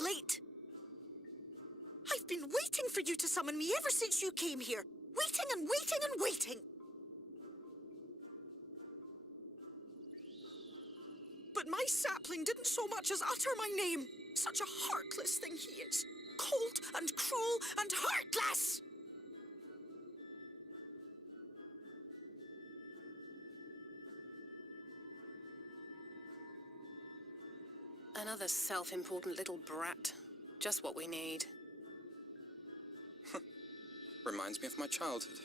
Late! I've been waiting for you to summon me ever since you came here. Waiting and waiting and waiting. But my sapling didn't so much as utter my name. Such a heartless thing he is. Cold and cruel and heartless! Another self-important little brat. Just what we need. Reminds me of my childhood.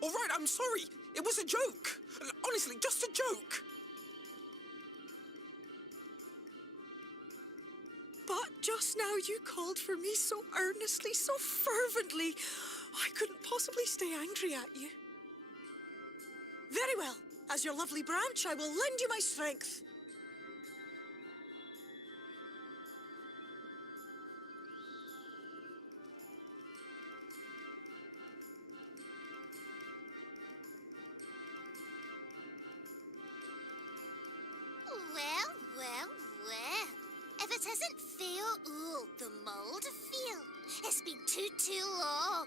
All right, I'm sorry. It was a joke. Honestly, just a joke. But just now you called for me so earnestly, so fervently. I couldn't possibly stay angry at you. Very well. As your lovely branch, I will lend you my strength. Well. If it isn't Theo Ool, the mould feel. It's been too long.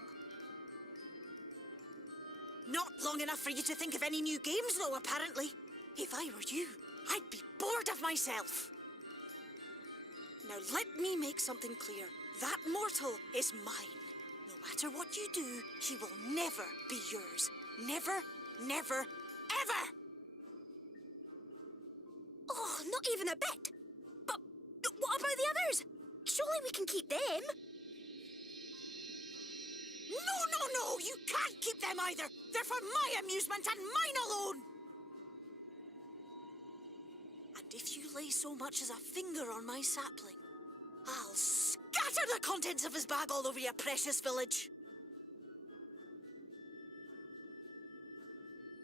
Not long enough for you to think of any new games, though, apparently. If I were you, I'd be bored of myself. Now, let me make something clear. That mortal is mine. No matter what you do, he will never be yours. Never, ever! Oh, not even a bit. But what about the others? Surely we can keep them. No, you can't keep them either. They're for my amusement and mine alone. And if you lay so much as a finger on my sapling, I'll scatter the contents of his bag all over your precious village.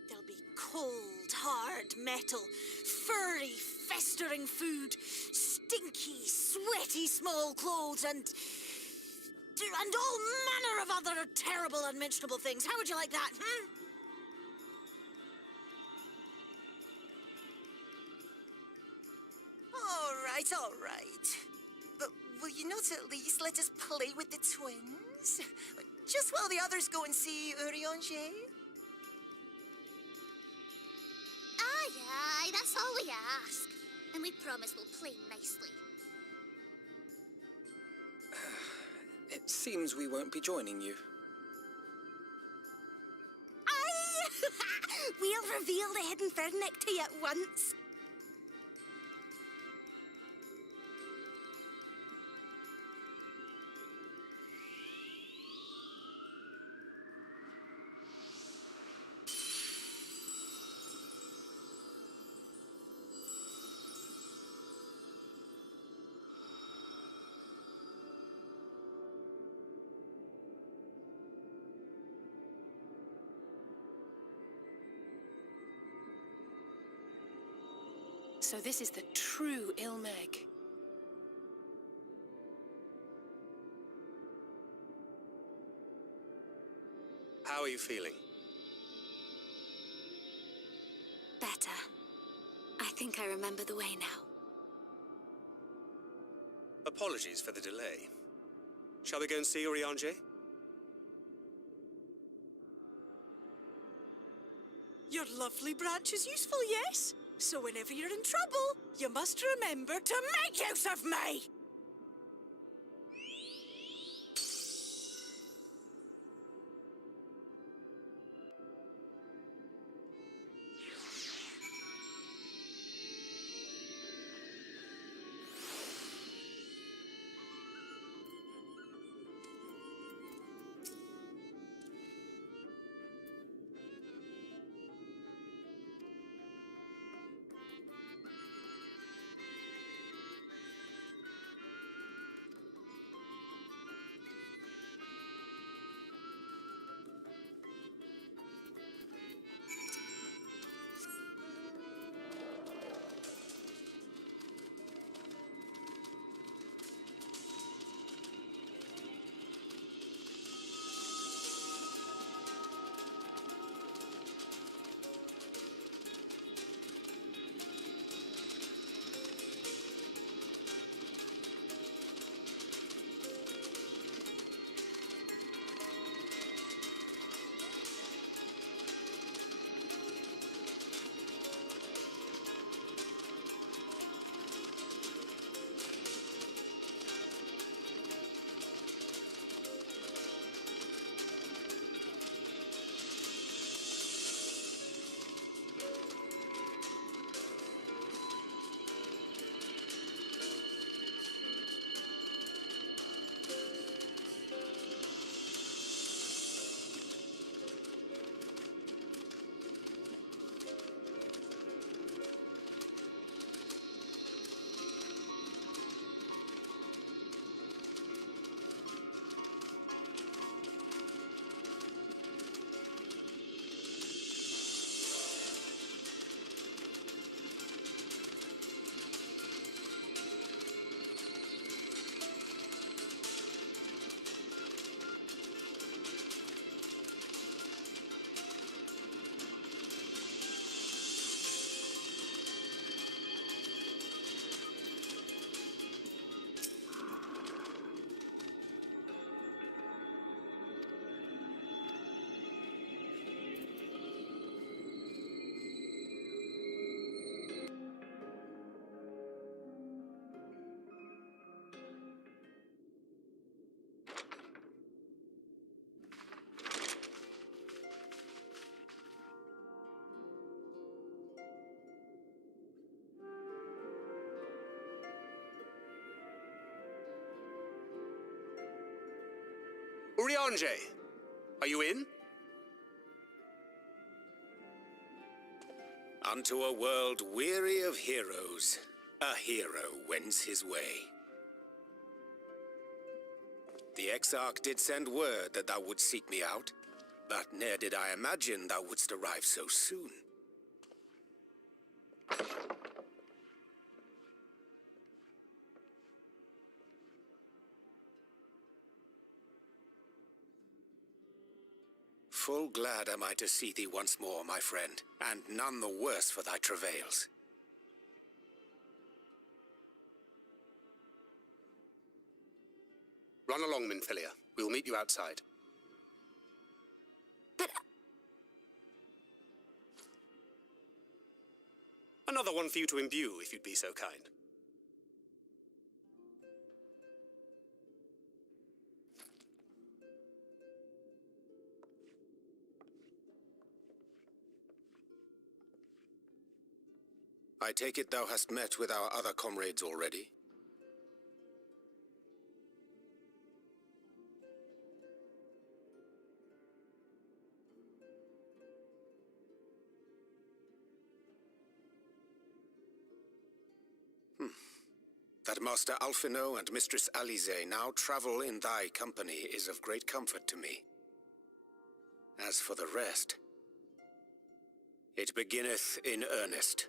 There'll be cold, hard metal, furry, festering food, stinky, sweaty small clothes, and all manner of other terrible, unmentionable things. How would you like that, All right. But will you not at least let us play with the twins? Just while the others go and see Urianger? Aye, that's all we ask. And we promise we'll play nicely. It seems we won't be joining you. Aye! We'll reveal the hidden Vernick to you at once. So this is the true Ilmeg. How are you feeling? Better. I think I remember the way now. Apologies for the delay. Shall we go and see Urianger? Your lovely branch is useful, yes? So whenever you're in trouble, you must remember to make use of me! Urianger, are you in? Unto a world weary of heroes, a hero wends his way. The Exarch did send word that thou wouldst seek me out, but ne'er did I imagine thou wouldst arrive so soon. Full glad am I to see thee once more, my friend, and none the worse for thy travails. Run along, Minfilia. We'll meet you outside. But Another one for you to imbue, if you'd be so kind. I take it thou hast met with our other comrades already? That Master Alphino and Mistress Alize now travel in thy company is of great comfort to me. As for the rest, it beginneth in earnest.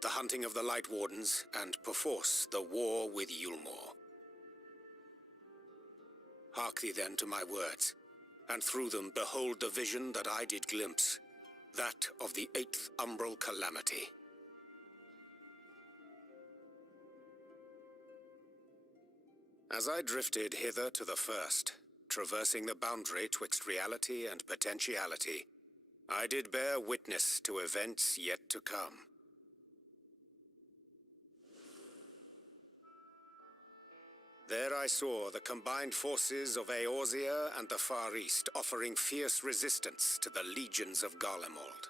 The hunting of the Light Wardens, and perforce the war with Yulmore. Hark thee then to my words, and through them behold the vision that I did glimpse, that of the 8th umbral calamity. As I drifted hither to the first, traversing the boundary twixt reality and potentiality, I did bear witness to events yet to come. There I saw the combined forces of Eorzea and the Far East offering fierce resistance to the legions of Garlemald.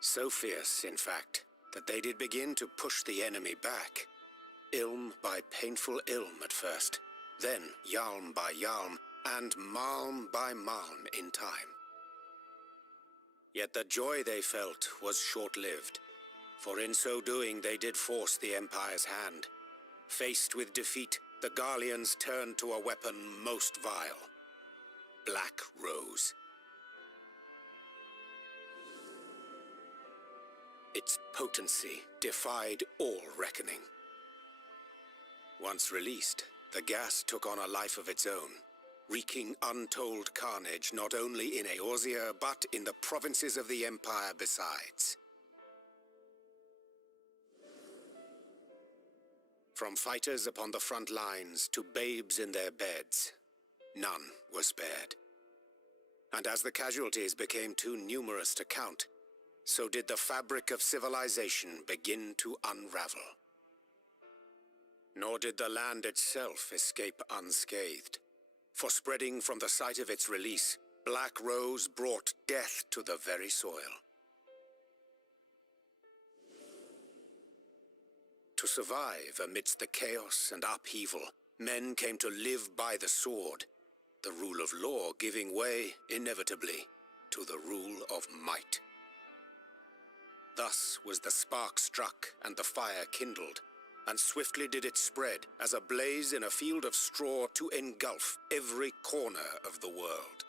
So fierce, in fact, that they did begin to push the enemy back. Ilm by painful ilm at first, then yalm by yalm, and malm by malm in time. Yet the joy they felt was short-lived, for in so doing they did force the Empire's hand. Faced with defeat, the Garleans turned to a weapon most vile: Black Rose. Its potency defied all reckoning. Once released, the gas took on a life of its own, wreaking untold carnage not only in Eorzea, but in the provinces of the Empire besides. From fighters upon the front lines to babes in their beds, none were spared. And as the casualties became too numerous to count, so did the fabric of civilization begin to unravel. Nor did the land itself escape unscathed, for spreading from the site of its release, Black Rose brought death to the very soil. To survive amidst the chaos and upheaval, men came to live by the sword, the rule of law giving way, inevitably, to the rule of might. Thus was the spark struck and the fire kindled, and swiftly did it spread as a blaze in a field of straw to engulf every corner of the world.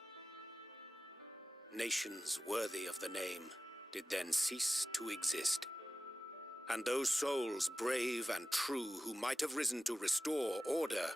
Nations worthy of the name did then cease to exist. And those souls brave and true who might have risen to restore order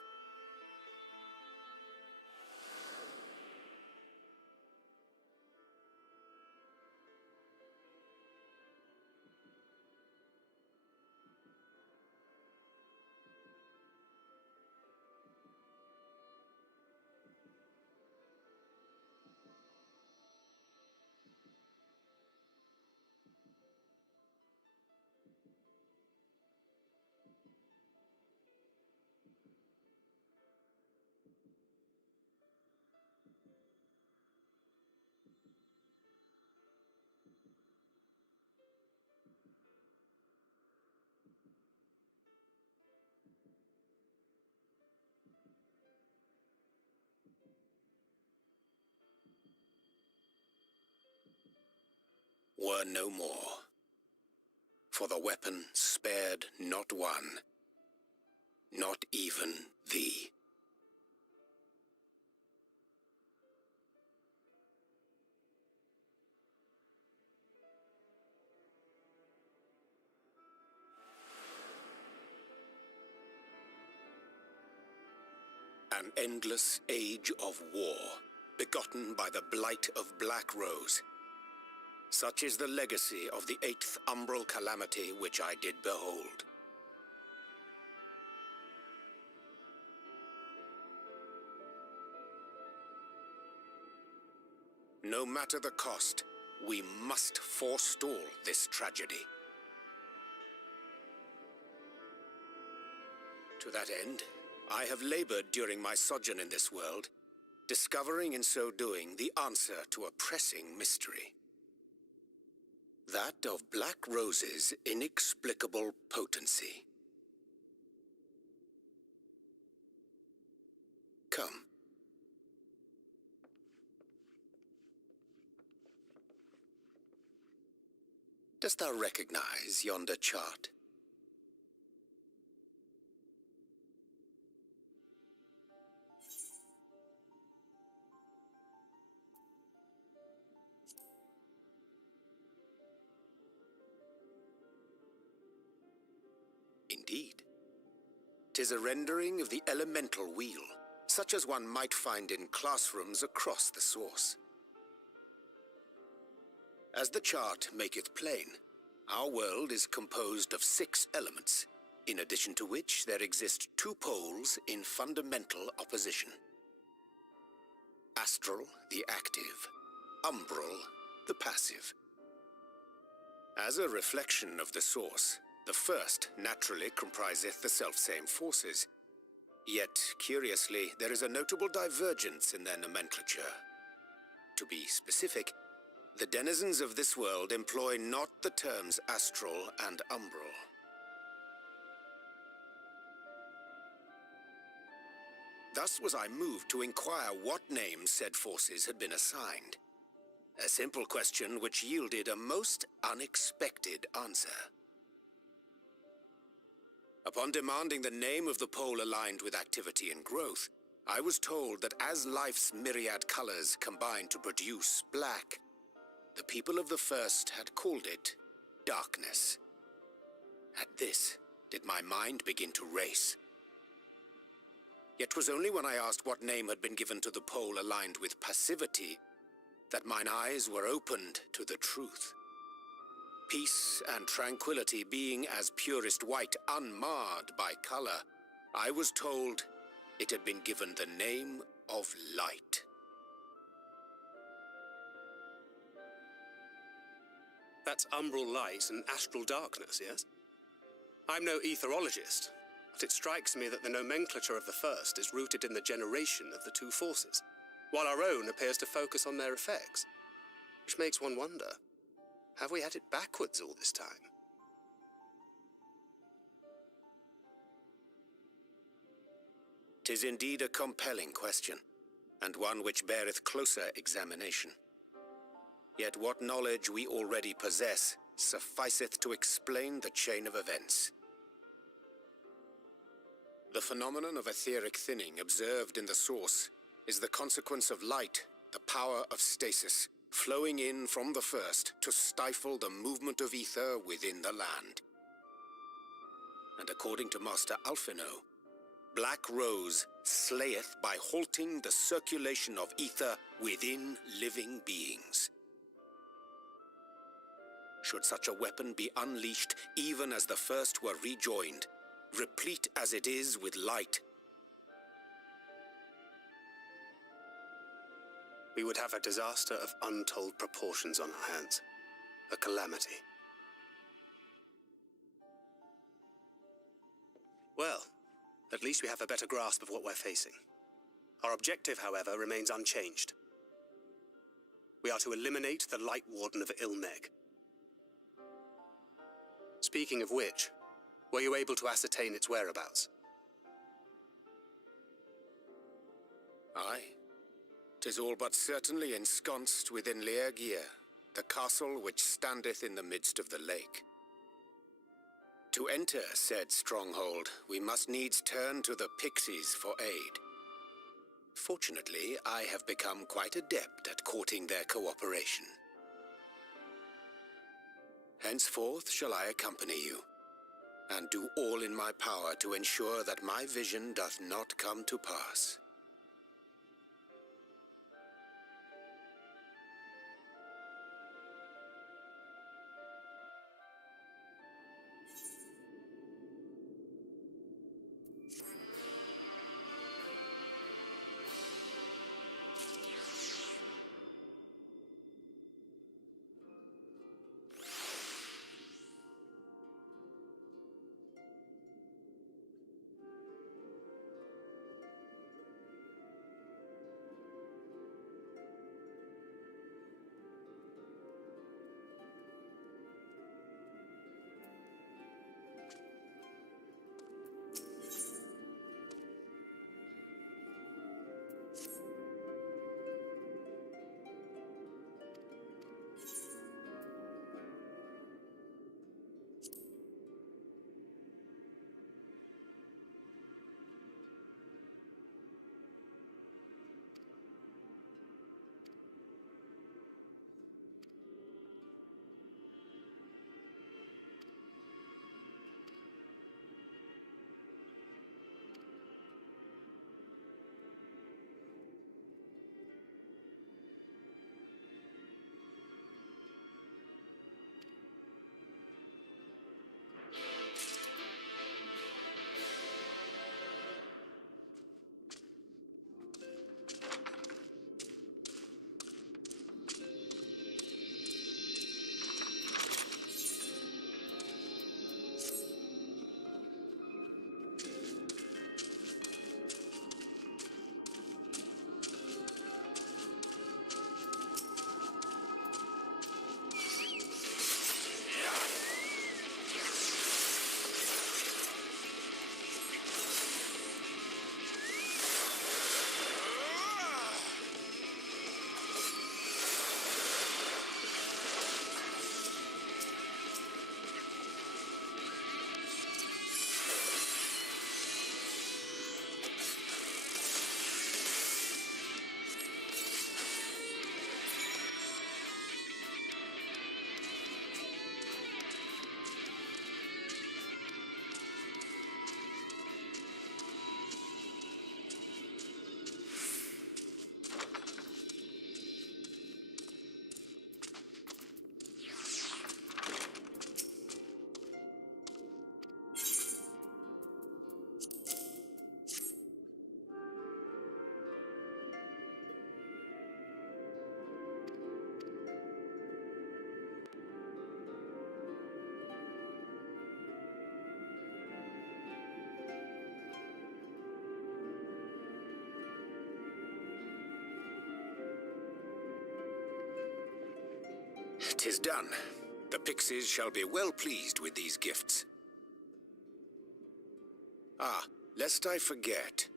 were no more. For the weapon spared not one, not even thee. An endless age of war, begotten by the blight of Black Rose. Such is the legacy of the 8th umbral calamity which I did behold. No matter the cost, we must forestall this tragedy. To that end, I have labored during my sojourn in this world, discovering in so doing the answer to a pressing mystery. That of Black Rose's inexplicable potency. Come. Dost thou recognize yonder chart? Indeed. 'Tis a rendering of the elemental wheel, such as one might find in classrooms across the source. As the chart maketh plain, our world is composed of 6 elements, in addition to which there exist 2 poles in fundamental opposition. Astral, the active; umbral, the passive. As a reflection of the source, the first naturally compriseth the selfsame forces. Yet, curiously, there is a notable divergence in their nomenclature. To be specific, the denizens of this world employ not the terms astral and umbral. Thus was I moved to inquire what names said forces had been assigned. A simple question which yielded a most unexpected answer. Upon demanding the name of the pole aligned with activity and growth, I was told that as life's myriad colors combine to produce black, the people of the first had called it darkness. At this, did my mind begin to race. Yet 'twas only when I asked what name had been given to the pole aligned with passivity that mine eyes were opened to the truth. Peace and tranquility being as purest white, unmarred by color, I was told it had been given the name of light. That's umbral light and astral darkness, yes? I'm no etherologist, but it strikes me that the nomenclature of the first is rooted in the generation of the 2 forces, while our own appears to focus on their effects, which makes one wonder, have we had it backwards all this time? 'Tis indeed a compelling question, and one which beareth closer examination. Yet what knowledge we already possess sufficeth to explain the chain of events. The phenomenon of etheric thinning observed in the source is the consequence of light, the power of stasis, flowing in from the first to stifle the movement of ether within the land. And according to Master Alphino, Black Rose slayeth by halting the circulation of ether within living beings. Should such a weapon be unleashed even as the first were rejoined, replete as it is with light, we would have a disaster of untold proportions on our hands. A calamity. Well, at least we have a better grasp of what we're facing. Our objective, however, remains unchanged. We are to eliminate the Light Warden of Ilmeg. Speaking of which, were you able to ascertain its whereabouts? Aye. 'Tis all but certainly ensconced within Leergear, the castle which standeth in the midst of the lake. To enter said stronghold, we must needs turn to the pixies for aid. Fortunately, I have become quite adept at courting their cooperation. Henceforth shall I accompany you, and do all in my power to ensure that my vision doth not come to pass. "'Tis done. The pixies shall be well pleased with these gifts. Ah, lest I forget.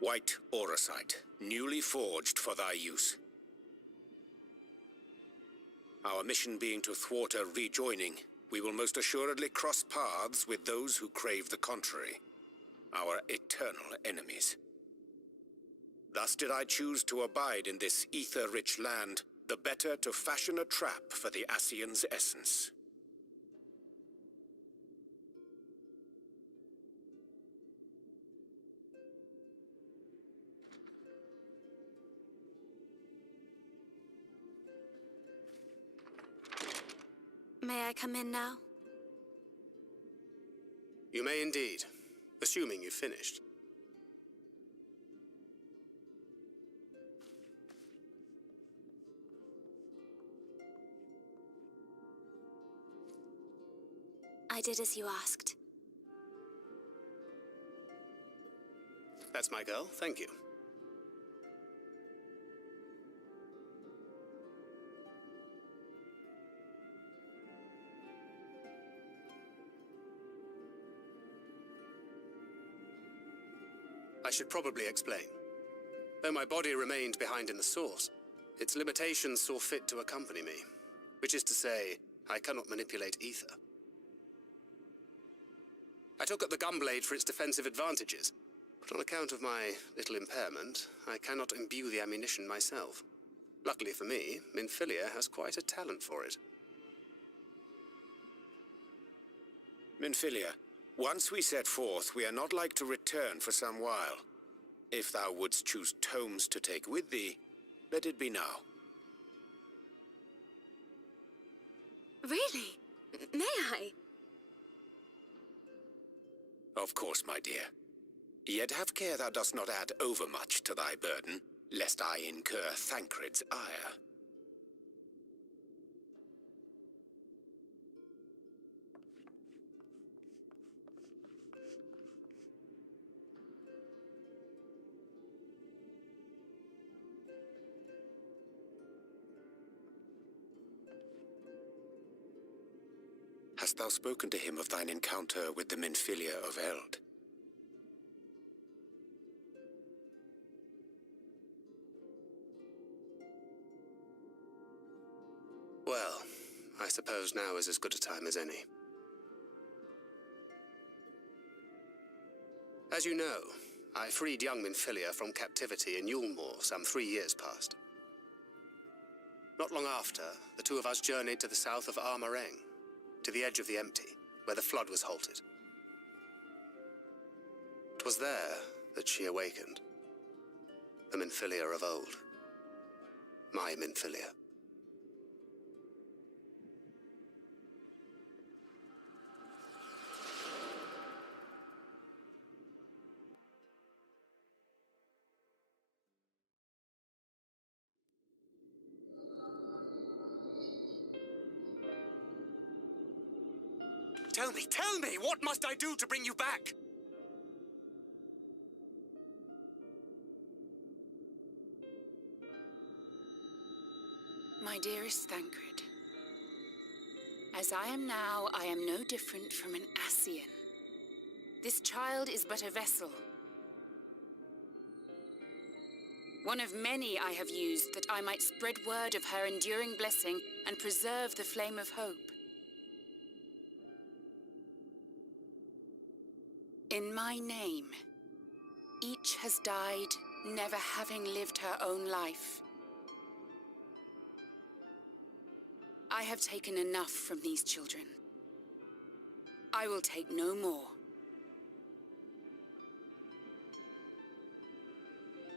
White auracite, newly forged for thy use. Our mission being to thwart a rejoining, we will most assuredly cross paths with those who crave the contrary, our eternal enemies. Thus did I choose to abide in this ether-rich land, the better to fashion a trap for the Ascian's essence. May I come in now? You may indeed, assuming you've finished. I did as you asked. That's my girl, thank you. I should probably explain. Though my body remained behind in the source, its limitations saw fit to accompany me, which is to say, I cannot manipulate ether. I took up the gunblade for its defensive advantages, but on account of my little impairment, I cannot imbue the ammunition myself. Luckily for me, Minfilia has quite a talent for it. Minfilia, once we set forth, we are not like to return for some while. If thou wouldst choose tomes to take with thee, let it be now. Really? May I? Of course, my dear. Yet have care thou dost not add overmuch to thy burden, lest I incur Thancred's ire. Hast thou spoken to him of thine encounter with the Minfilia of Eld? Well, I suppose now is as good a time as any. As you know, I freed young Minfilia from captivity in Yulmore some 3 years past. Not long after, the two of us journeyed to the south of Armareng, to the edge of the Empty, where the flood was halted. 'Twas there that she awakened. The Minfilia of old. My Minfilia. Tell me, what must I do to bring you back? My dearest Thancred, as I am now, I am no different from an Ascian. This child is but a vessel. One of many I have used that I might spread word of her enduring blessing and preserve the flame of hope. In my name, each has died, never having lived her own life. I have taken enough from these children. I will take no more.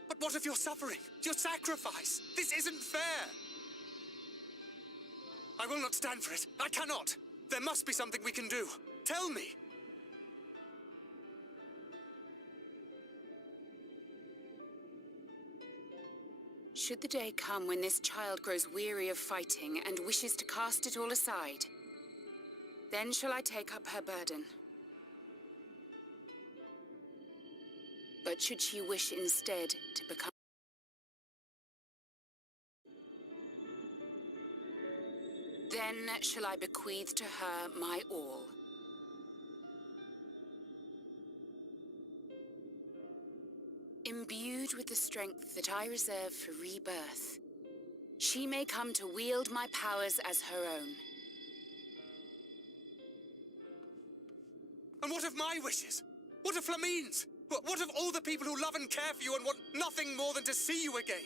But what of your suffering? Your sacrifice? This isn't fair! I will not stand for it. I cannot. There must be something we can do. Tell me! Should the day come when this child grows weary of fighting and wishes to cast it all aside, then shall I take up her burden. But should she wish instead to become... then shall I bequeath to her my all. Imbued with the strength that I reserve for rebirth, she may come to wield my powers as her own. And what of my wishes? What of Flamine's? What of all the people who love and care for you and want nothing more than to see you again?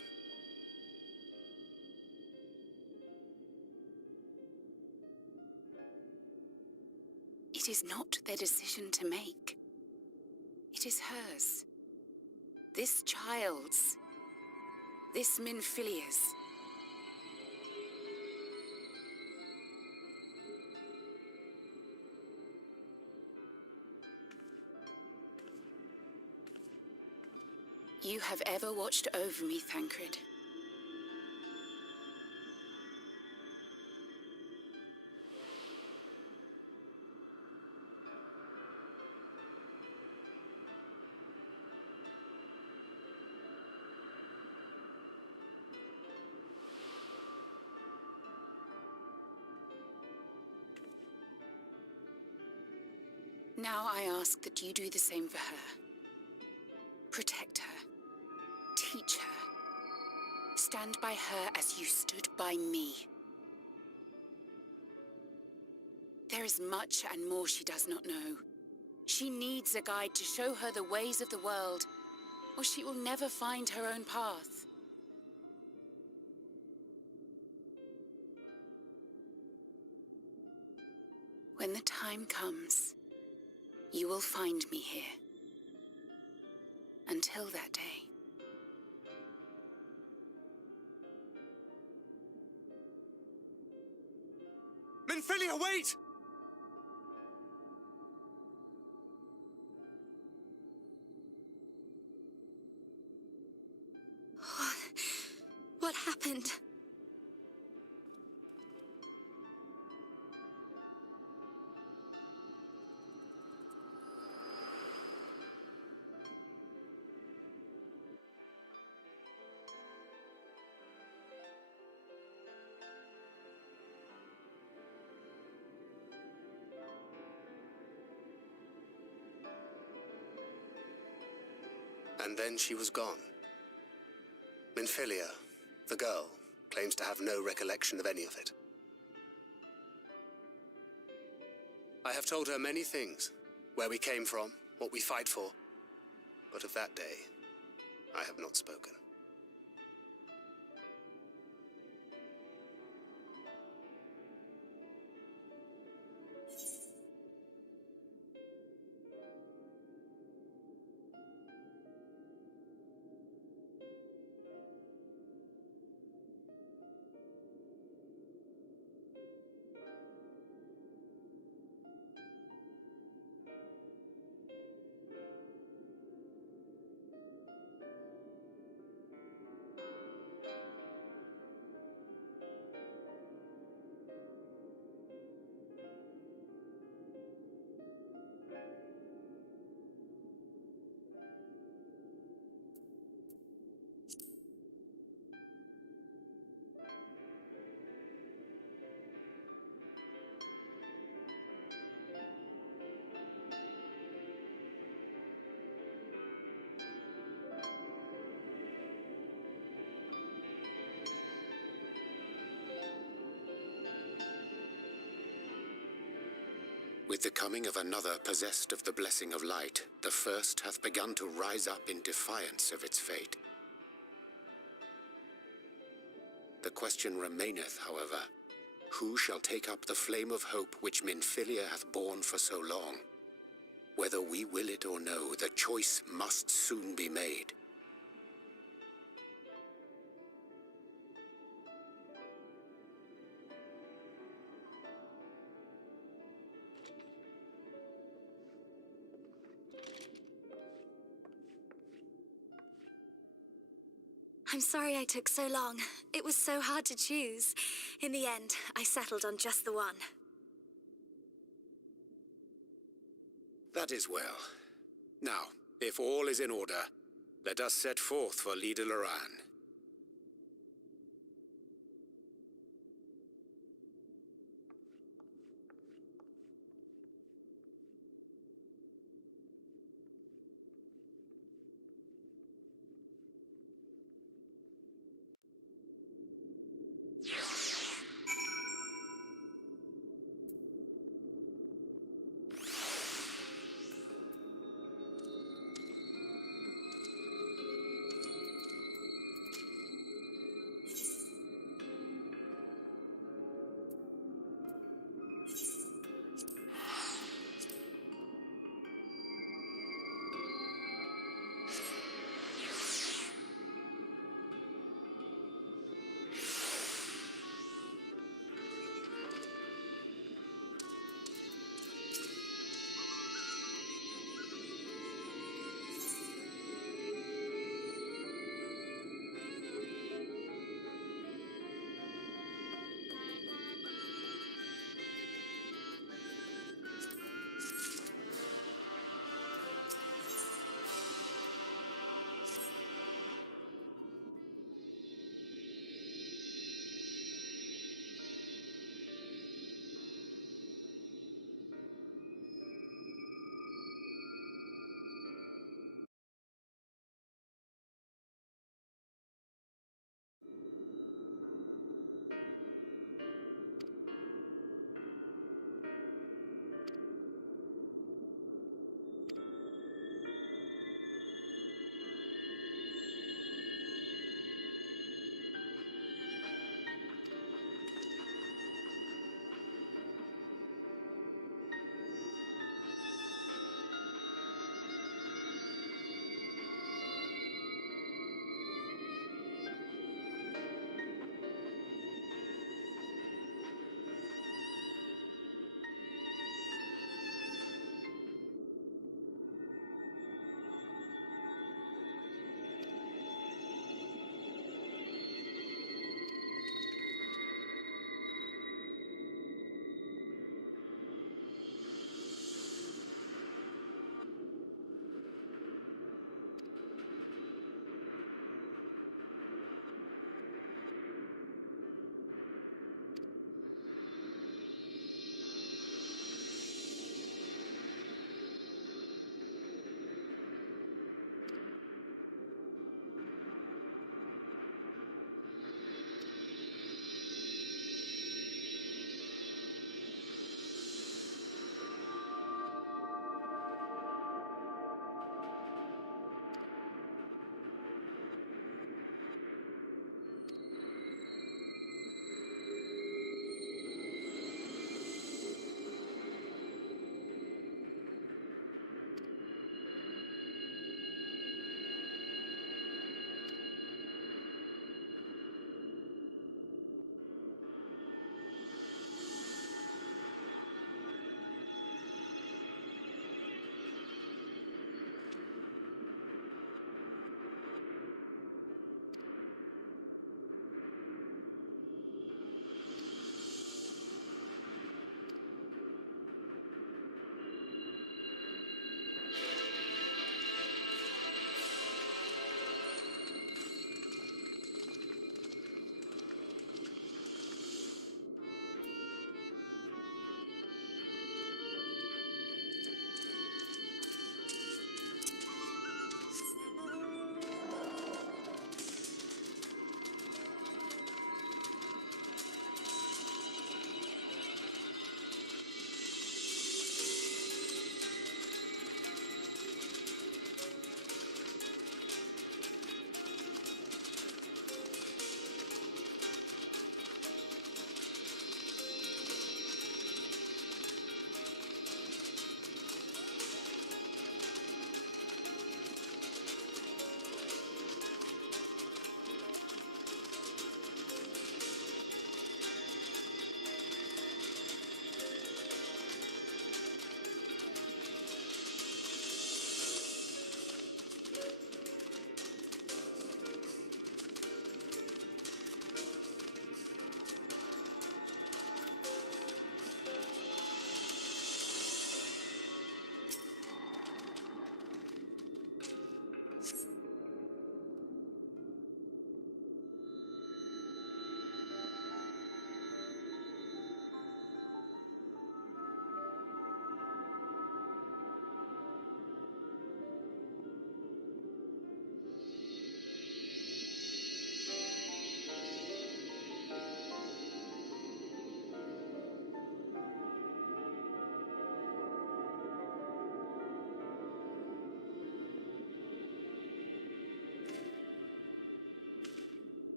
It is not their decision to make. It is hers. This child's. This Minfilia's. You have ever watched over me, Thancred. Now I ask that you do the same for her. Protect her. Teach her. Stand by her as you stood by me. There is much and more she does not know. She needs a guide to show her the ways of the world, or she will never find her own path. When the time comes, you will find me here. Until that day. Minfilia, wait! What happened? And then she was gone. Minfilia, the girl, claims to have no recollection of any of it. I have told her many things, where we came from, what we fight for, but of that day, I have not spoken. With the coming of another possessed of the blessing of light, the first hath begun to rise up in defiance of its fate. The question remaineth, however, who shall take up the flame of hope which Minfilia hath borne for so long? Whether we will it or no, the choice must soon be made. I'm sorry I took so long. It was so hard to choose. In the end, I settled on just the one. That is well. Now, if all is in order, let us set forth for Leader Loran.